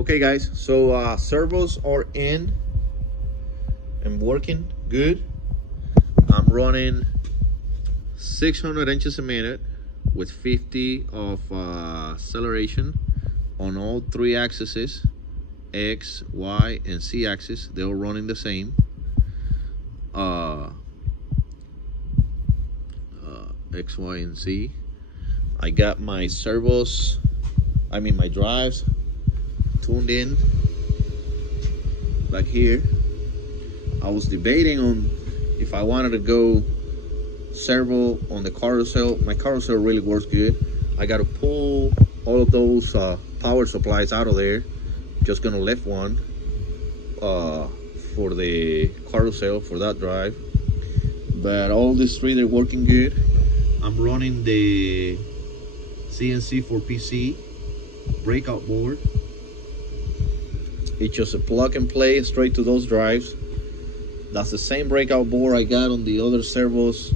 Okay guys, so servos are in and working good. I'm running 600 inches a minute with 50 of acceleration on all three axes, X, Y, and Z axis. They're all running the same. X, Y, and Z. I got my servos, my drives tuned in back here. I was debating on if I wanted to go servo on the carousel. My carousel really works good. I got to pull all of those power supplies out of there. Just gonna left one for the carousel for that drive. But all these three, they're working good. I'm running the CNC for PC breakout board. It's just a plug and play straight to those drives. That's the same breakout board I got on the other servos,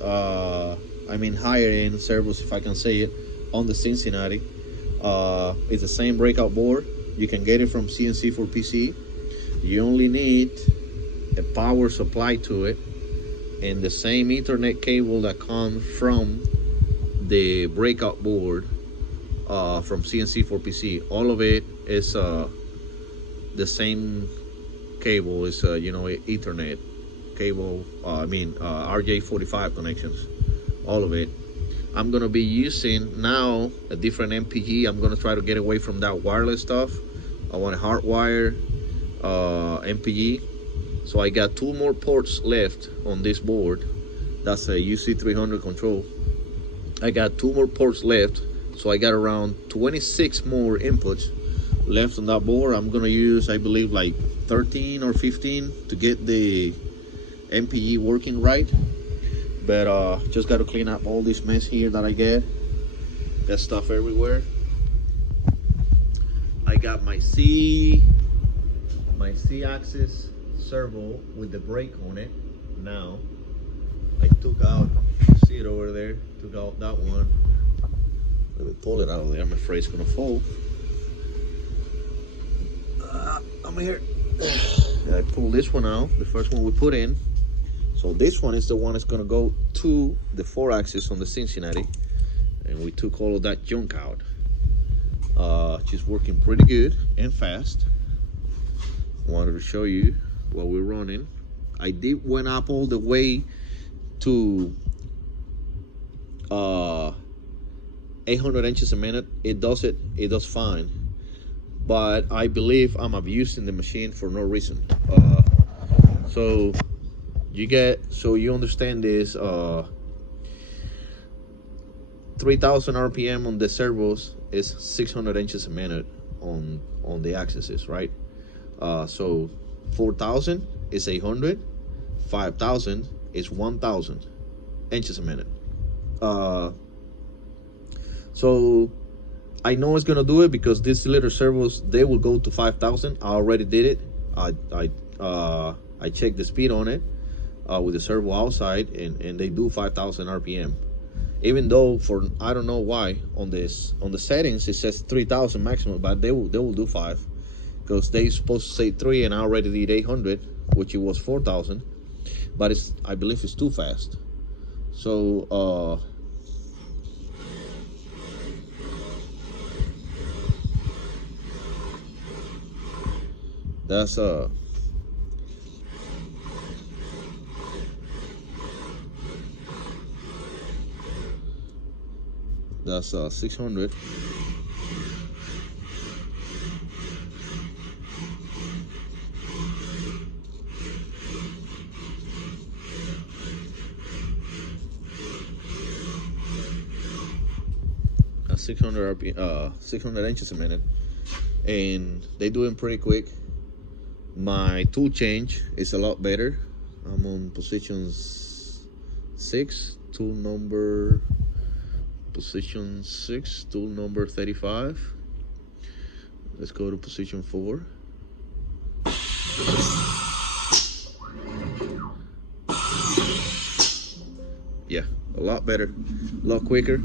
higher end servos, if I can say it, on the Cincinnati. It's the same breakout board. You can get it from CNC for PC. You only need a power supply to it and the same Ethernet cable that comes from the breakout board from CNC for PC. All of it is the same cable. Is Ethernet cable. RJ45 connections. All of it. I'm gonna be using now a different MPG. I'm gonna try to get away from that wireless stuff. I want a hardwire MPG. So I got 2 more ports left on this board. That's a UC300 control. I got 2 more ports left. So I got around 26 more inputs left on that board. I'm gonna use, I believe, like 13 or 15 to get the MPG working right. But just got to clean up all this mess here that I get. Got stuff everywhere. I got my C axis servo with the brake on it. Now I took out, you see it over there, took out that one. Let me pull it out of there. I'm afraid it's gonna fall. I'm here. I pulled this one out, the first one we put in. So this one is the one that's gonna go to the 4-axis on the Cincinnati, and we took all of that junk out. She's working pretty good and fast. Wanted to show you what we're running. I went up all the way to 800 inches a minute. It does fine, but I believe I'm abusing the machine for no reason. So you understand this. 3000 RPM on the servos is 600 inches a minute on the axes, right? So 4000 is 800, 5000 is 1000 inches a minute. So I know it's gonna do it because these little servos, they will go to 5000. I already did it. I checked the speed on it with the servo outside, and they do 5000 RPM. Even though, for I don't know why, on the settings it says 3000 maximum, but they will do 5 because they supposed to say 3, and I already did 800, which it was 4000, but I believe it's too fast. So that's 600. That's 600 inches a minute, and they do it pretty quick. My tool change is a lot better. I'm on position 6, tool number position 6, tool number 35. Let's go to position 4. Yeah, a lot better, a lot quicker.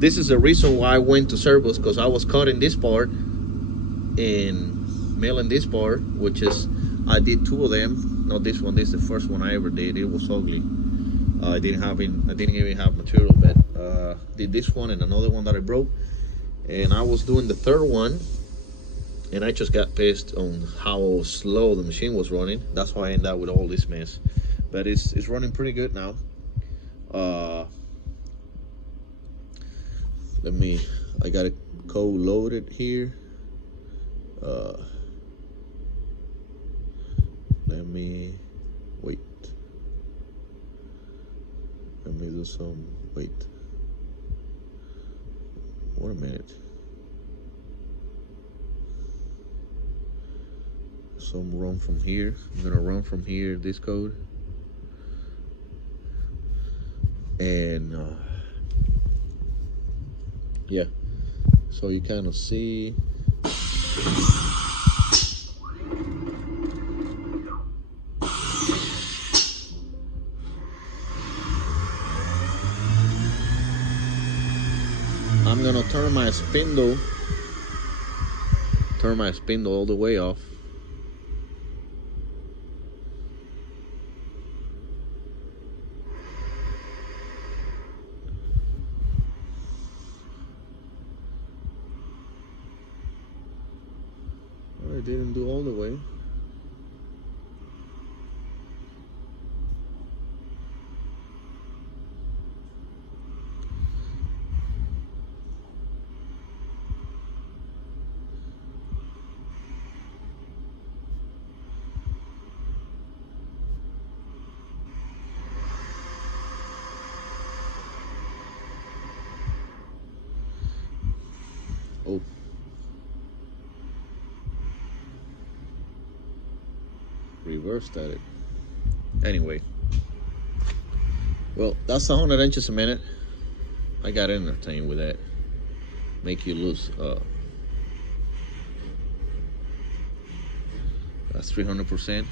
This is the reason why I went to servos, because I was cutting this part in milling this part, which is, I did two of them. Not this one. This is the first one I ever did. It was ugly. I didn't even have material, but did this one and another one that I broke. And I was doing the third one, and I just got pissed on how slow the machine was running. That's why I ended up with all this mess. But it's running pretty good now. I got it co-loaded here. Let me wait. Let me do some, wait. Wait a minute. Some run from here. I'm gonna run from here this code. And yeah, so you kind of see. I'm gonna turn my spindle all the way off. I didn't do all the way. Oh. Reversed at it. Anyway. Well, that's 100 inches a minute. I got entertained with that. Make you lose that's 300%.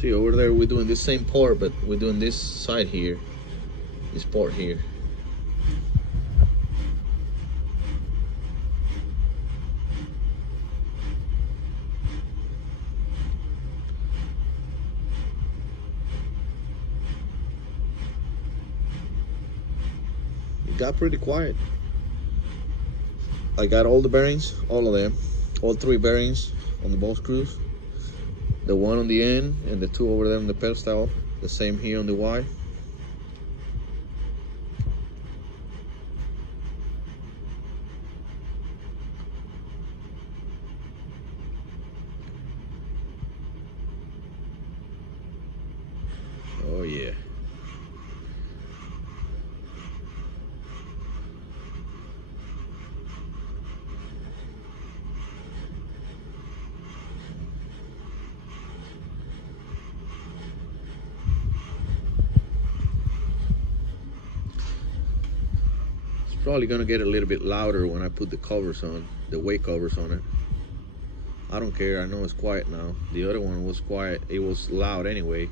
See, over there we're doing this same part, but we're doing this side here, this part here. It got pretty quiet. I got all the bearings, all of them, all three bearings on the ball screws. The one on the end and the two over there on the pedestal. The same here on the Y. Oh yeah. Probably gonna get a little bit louder when I put the covers on, the weight covers on it. I don't care, I know it's quiet now. The other one was quiet, it was loud anyway,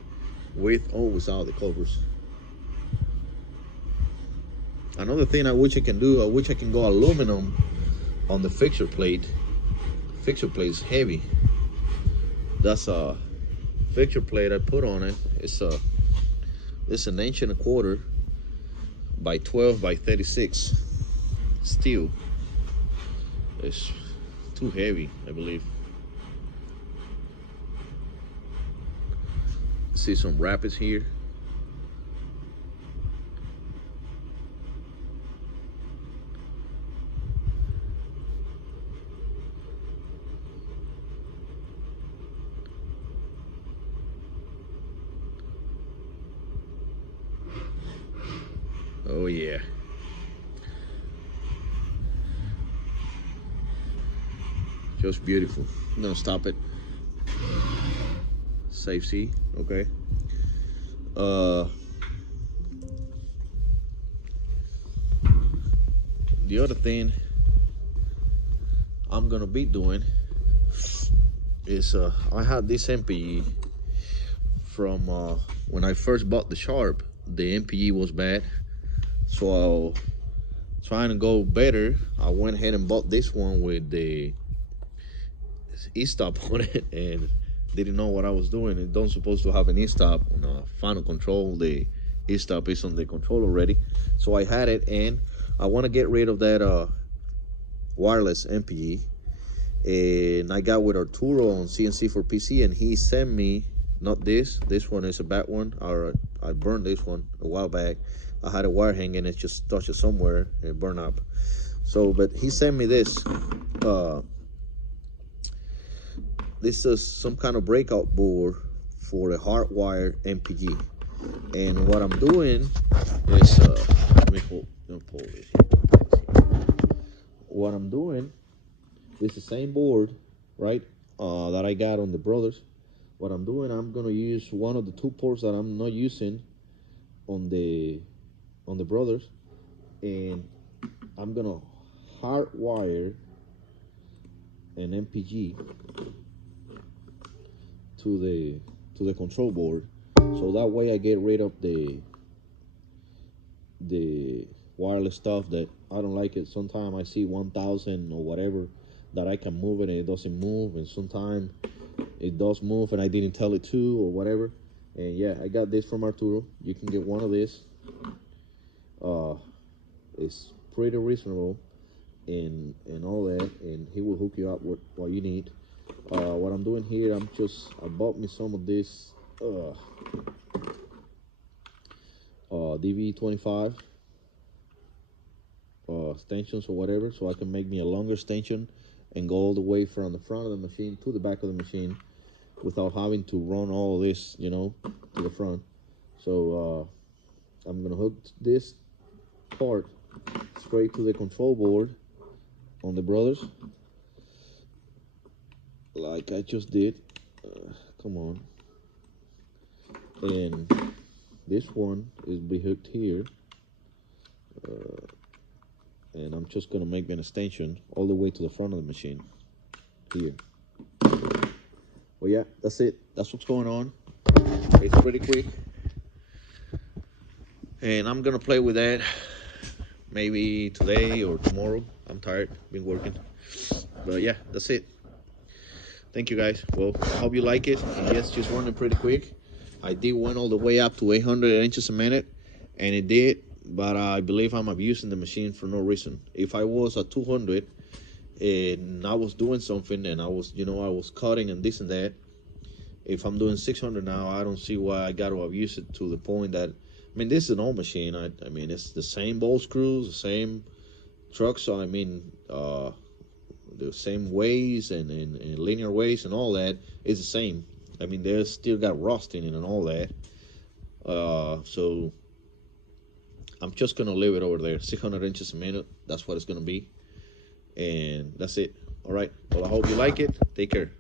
with or without the covers. Another thing I wish I can do, I wish I can go aluminum on the fixture plate. Fixture plate is heavy. That's a fixture plate I put on it. It's an 1.25 inches by 12 by 36 steel. It's too heavy, I believe. See some rapids here. yeah. Just beautiful. I'm gonna stop it. Safe C, okay. The other thing I'm gonna be doing is I had this MPE from when I first bought the Sharp. The MPE was bad, so trying to go better, I went ahead and bought this one with the e-stop on it, and didn't know what I was doing. It don't supposed to have an e-stop on a final control. The e-stop is on the control already, so I had it, and I want to get rid of that wireless MPE. And I got with Arturo on CNC for PC, and he sent me, not this one is a bad one, or I burned this one a while back. I had a wire hanging, it just touched it somewhere and it burned up. So, but he sent me this. This is some kind of breakout board for a hardwired MPG. And what I'm doing is, let me pull this here. What I'm doing is the same board, right, that I got on the Brothers. What I'm doing, I'm gonna use one of the two ports that I'm not using on the Brothers, and I'm gonna hardwire an MPG to the control board, so that way I get rid of the wireless stuff that I don't like it. Sometimes I see 1000 or whatever that I can move it and it doesn't move, and sometimes it does move and I didn't tell it to or whatever. And yeah, I got this from Arturo. You can get one of this. It's pretty reasonable and all that, and he will hook you up with what you need. What I'm doing here, I bought me some of this DV25 extensions or whatever, so I can make me a longer extension and go all the way from the front of the machine to the back of the machine without having to run all of this, to the front. So I'm gonna hook this part straight to the control board on the Brothers, like I just did. Come on. And this one is be hooked here, and I'm just gonna make an extension all the way to the front of the machine here. Well, yeah, that's it. That's what's going on. It's pretty quick, and I'm gonna play with that maybe today or tomorrow. I'm tired, been working, but yeah, that's it. Thank you guys. Well, I hope you like it. And yes, just running pretty quick. I did went all the way up to 800 inches a minute, and it did, but I believe I'm abusing the machine for no reason. If I was at 200 and I was doing something and I was cutting and this and that, if I'm doing 600 now, I don't see why I got to abuse it to the point that, this is an old machine. I mean, it's the same bolt screws, the same truck, so the same ways and linear ways and all that is the same. They still got rust in it and all that. So I'm just gonna leave it over there, 600 inches a minute. That's what it's gonna be, and that's it. All right. Well, I hope you like it. Take care.